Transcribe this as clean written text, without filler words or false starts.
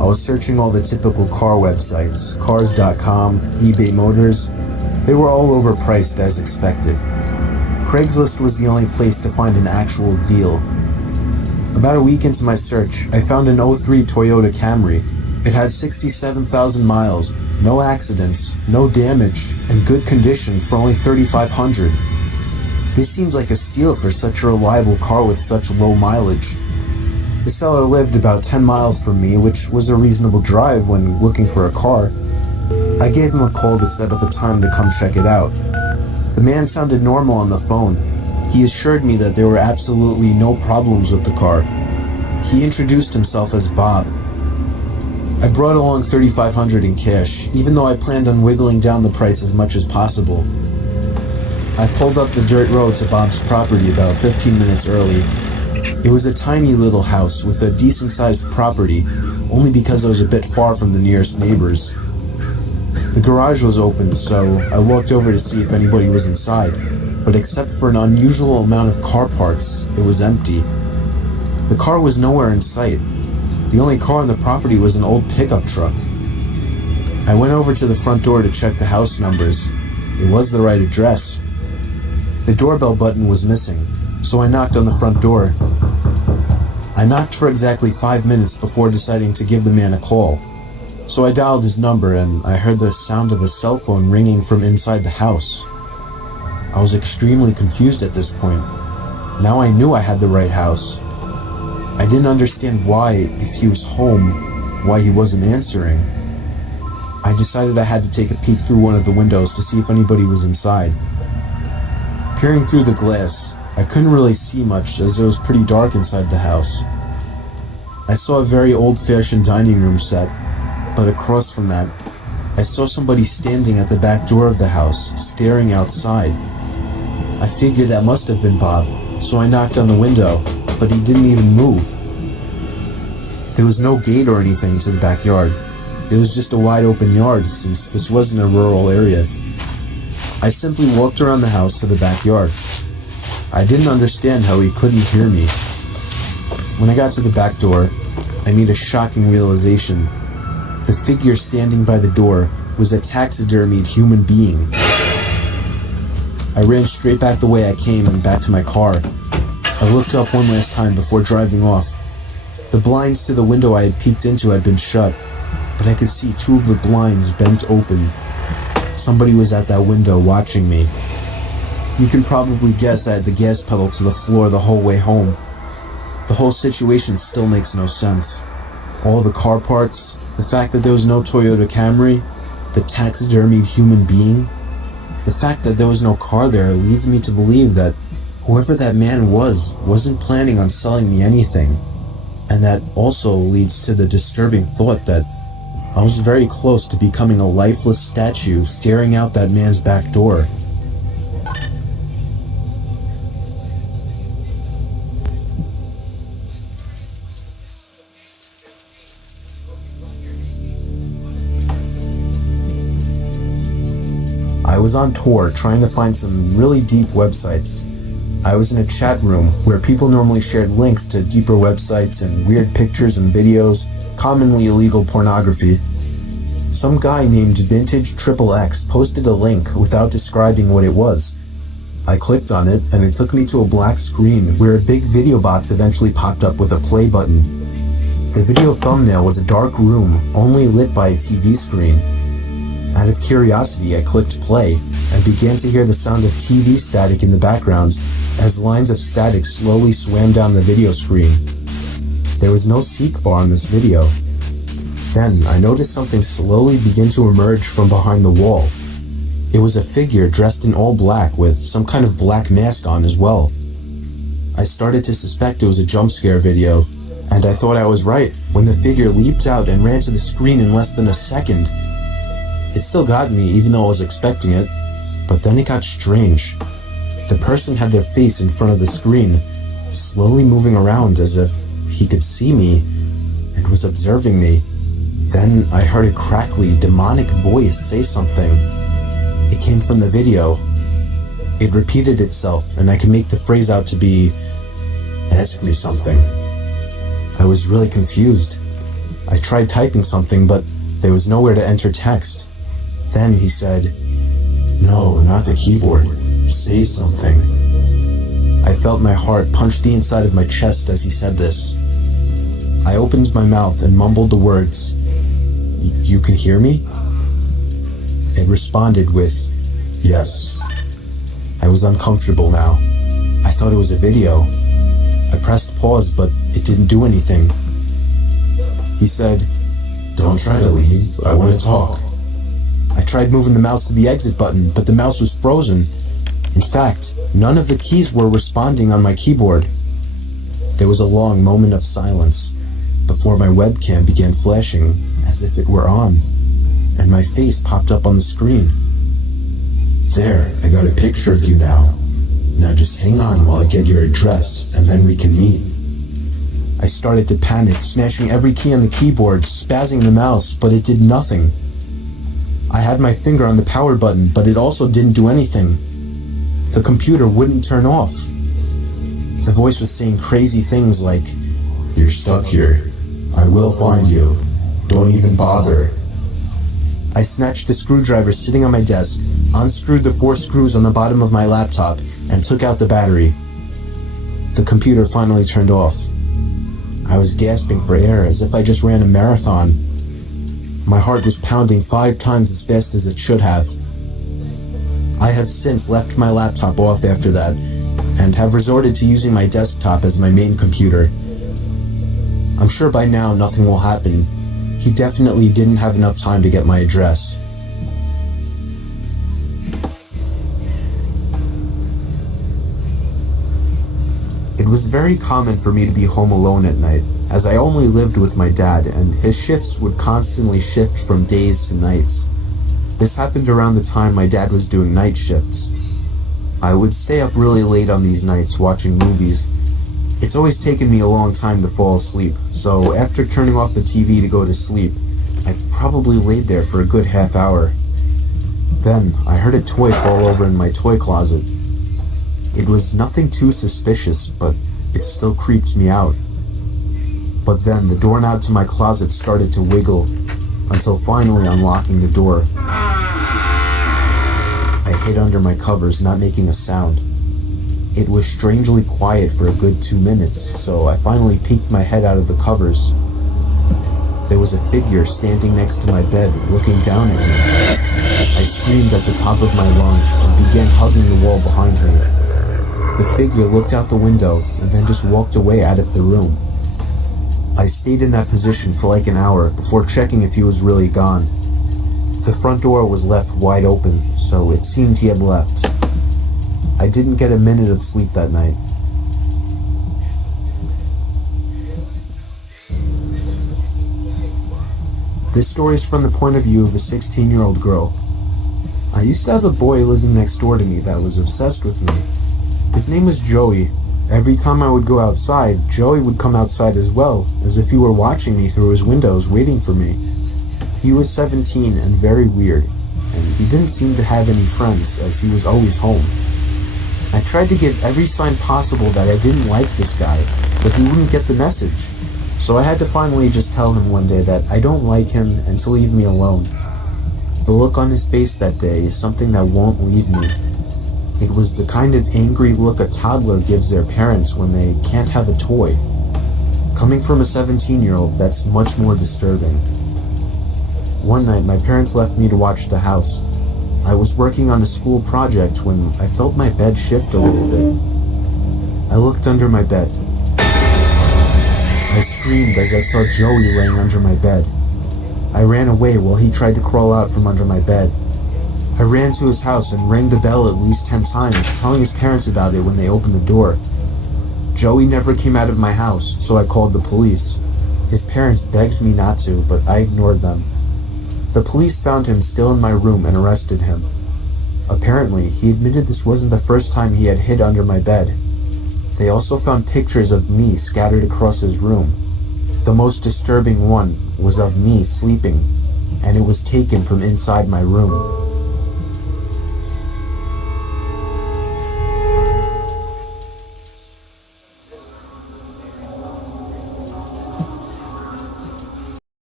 I was searching all the typical car websites, Cars.com, eBay Motors. They were all overpriced as expected. Craigslist was the only place to find an actual deal. About a week into my search, I found an '03 Toyota Camry. It had 67,000 miles, no accidents, no damage, and good condition for only $3,500. This seems like a steal for such a reliable car with such low mileage. The seller lived about 10 miles from me, which was a reasonable drive when looking for a car. I gave him a call to set up a time to come check it out. The man sounded normal on the phone. He assured me that there were absolutely no problems with the car. He introduced himself as Bob. I brought along $3,500 in cash, even though I planned on wiggling down the price as much as possible. I pulled up the dirt road to Bob's property about 15 minutes early. It was a tiny little house with a decent-sized property, only because I was a bit far from the nearest neighbors. The garage was open, so I walked over to see if anybody was inside, but except for an unusual amount of car parts, it was empty. The car was nowhere in sight. The only car on the property was an old pickup truck. I went over to the front door to check the house numbers. It was the right address. The doorbell button was missing, so I knocked on the front door. I knocked for exactly 5 minutes before deciding to give the man a call. So I dialed his number and I heard the sound of a cell phone ringing from inside the house. I was extremely confused at this point. Now I knew I had the right house. I didn't understand why, if he was home, why he wasn't answering. I decided I had to take a peek through one of the windows to see if anybody was inside. Peering through the glass, I couldn't really see much as it was pretty dark inside the house. I saw a very old-fashioned dining room set, but across from that, I saw somebody standing at the back door of the house, staring outside. I figured that must have been Bob, so I knocked on the window, but he didn't even move. There was no gate or anything to the backyard. It was just a wide open yard since this wasn't a rural area. I simply walked around the house to the backyard. I didn't understand how he couldn't hear me. When I got to the back door, I made a shocking realization. The figure standing by the door was a taxidermied human being. I ran straight back the way I came and back to my car. I looked up one last time before driving off. The blinds to the window I had peeked into had been shut, but I could see 2 of the blinds bent open. Somebody was at that window watching me. You can probably guess I had the gas pedal to the floor the whole way home. The whole situation still makes no sense. All the car parts, the fact that there was no Toyota Camry, the taxidermied human being, the fact that there was no car there leads me to believe that whoever that man wasn't planning on selling me anything. And that also leads to the disturbing thought that I was very close to becoming a lifeless statue staring out that man's back door. I was on tour trying to find some really deep websites. I was in a chat room where people normally shared links to deeper websites and weird pictures and videos, commonly illegal pornography. Some guy named Vintage XXX posted a link without describing what it was. I clicked on it and it took me to a black screen where a big video box eventually popped up with a play button. The video thumbnail was a dark room only lit by a TV screen. Out of curiosity, I clicked play and began to hear the sound of TV static in the background as lines of static slowly swam down the video screen. There was no seek bar in this video. Then I noticed something slowly begin to emerge from behind the wall. It was a figure dressed in all black with some kind of black mask on as well. I started to suspect it was a jump scare video, and I thought I was right when the figure leaped out and ran to the screen in less than a second. It still got me even though I was expecting it, but then it got strange. The person had their face in front of the screen, slowly moving around as if he could see me and was observing me. Then I heard a crackly, demonic voice say something. It came from the video. It repeated itself, and I could make the phrase out to be, "Ask me something." I was really confused. I tried typing something, but there was nowhere to enter text. Then he said, "No, not the keyboard. Say something." I felt my heart punch the inside of my chest as he said this. I opened my mouth and mumbled the words, "You can hear me?" It responded with, "Yes." I was uncomfortable now. I thought it was a video. I pressed pause, but it didn't do anything. He said, "Don't try to leave. I want to talk." I tried moving the mouse to the exit button, but the mouse was frozen. In fact, none of the keys were responding on my keyboard. There was a long moment of silence before my webcam began flashing as if it were on, and my face popped up on the screen. "There, I got a picture of you now. Now just hang on while I get your address, and then we can meet." I started to panic, smashing every key on the keyboard, spazzing the mouse, but it did nothing. I had my finger on the power button, but it also didn't do anything. The computer wouldn't turn off. The voice was saying crazy things like, "You're stuck here. I will find you. Don't even bother." I snatched the screwdriver sitting on my desk, unscrewed the 4 screws on the bottom of my laptop, and took out the battery. The computer finally turned off. I was gasping for air as if I just ran a marathon. My heart was pounding 5 times as fast as it should have. I have since left my laptop off after that, and have resorted to using my desktop as my main computer. I'm sure by now nothing will happen. He definitely didn't have enough time to get my address. It was very common for me to be home alone at night, as I only lived with my dad, and his shifts would constantly shift from days to nights. This happened around the time my dad was doing night shifts. I would stay up really late on these nights watching movies. It's always taken me a long time to fall asleep, so after turning off the TV to go to sleep, I probably laid there for a good half hour. Then I heard a toy fall over in my toy closet. It was nothing too suspicious, but it still creeped me out. But then the doorknob to my closet started to wiggle, until finally unlocking the door. I hid under my covers, not making a sound. It was strangely quiet for a good 2 minutes, so I finally peeked my head out of the covers. There was a figure standing next to my bed, looking down at me. I screamed at the top of my lungs and began hugging the wall behind me. The figure looked out the window and then just walked away out of the room. I stayed in that position for like an hour before checking if he was really gone. The front door was left wide open, so it seemed he had left. I didn't get a minute of sleep that night. This story is from the point of view of a 16-year-old girl. I used to have a boy living next door to me that was obsessed with me. His name was Joey. Every time I would go outside, Joey would come outside as well, as if he were watching me through his windows, waiting for me. He was 17 and very weird, and he didn't seem to have any friends, as he was always home. I tried to give every sign possible that I didn't like this guy, but he wouldn't get the message. So I had to finally just tell him one day that I don't like him and to leave me alone. The look on his face that day is something that won't leave me. It was the kind of angry look a toddler gives their parents when they can't have a toy. Coming from a 17-year-old, that's much more disturbing. One night, my parents left me to watch the house. I was working on a school project when I felt my bed shift a little bit. I looked under my bed. I screamed as I saw Joey laying under my bed. I ran away while he tried to crawl out from under my bed. I ran to his house and rang the bell at least 10 times, telling his parents about it when they opened the door. Joey never came out of my house, so I called the police. His parents begged me not to, but I ignored them. The police found him still in my room and arrested him. Apparently, he admitted this wasn't the first time he had hid under my bed. They also found pictures of me scattered across his room. The most disturbing one was of me sleeping, and it was taken from inside my room.